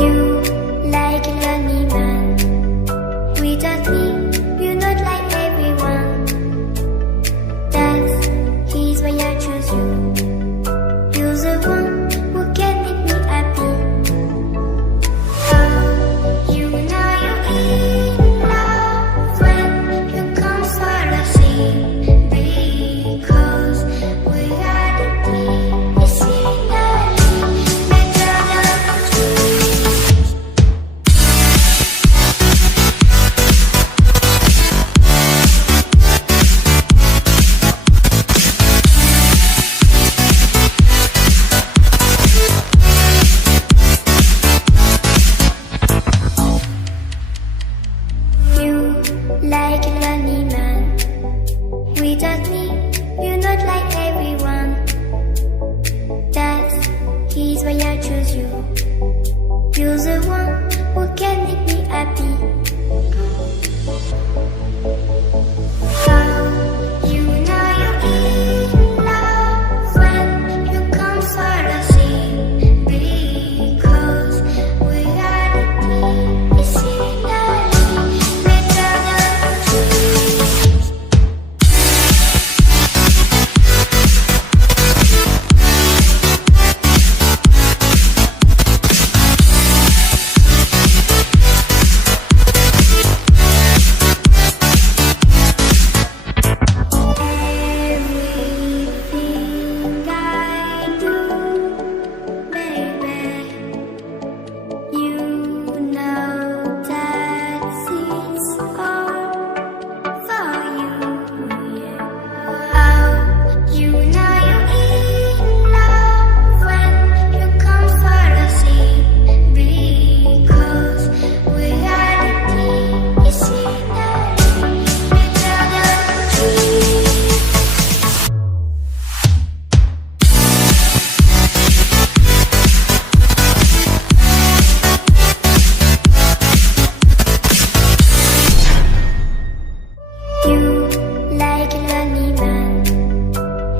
You like a lonely man. Without me, you're not like everyone. That's he's why I choose you. You're the one who can make me happy. Oh, you know you're in love when you come for the sea. Because we are the deep, it's like a lonely man. Without me, you're not like everyone. That's he's why I choose you. You're the one who can make me happy. Oh, you know you're in love when you come for the sea. Because we are the deep, it's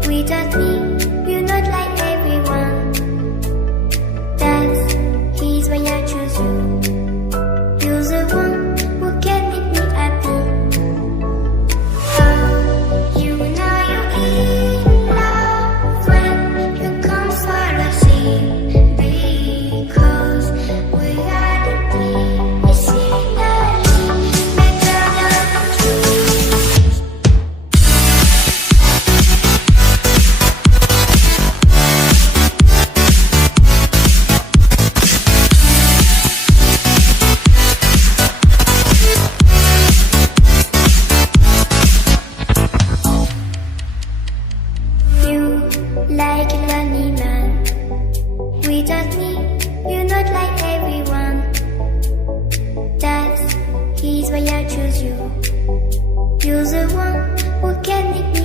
without me, you're not like everyone. That's he's why I choose you. You're the one who can make me happy. Oh, you know you're in love when you come for the sea. Because we are the deep, it's like a lonely man. Without me, you're not like everyone. That's he's why I choose you. You're the one who can make me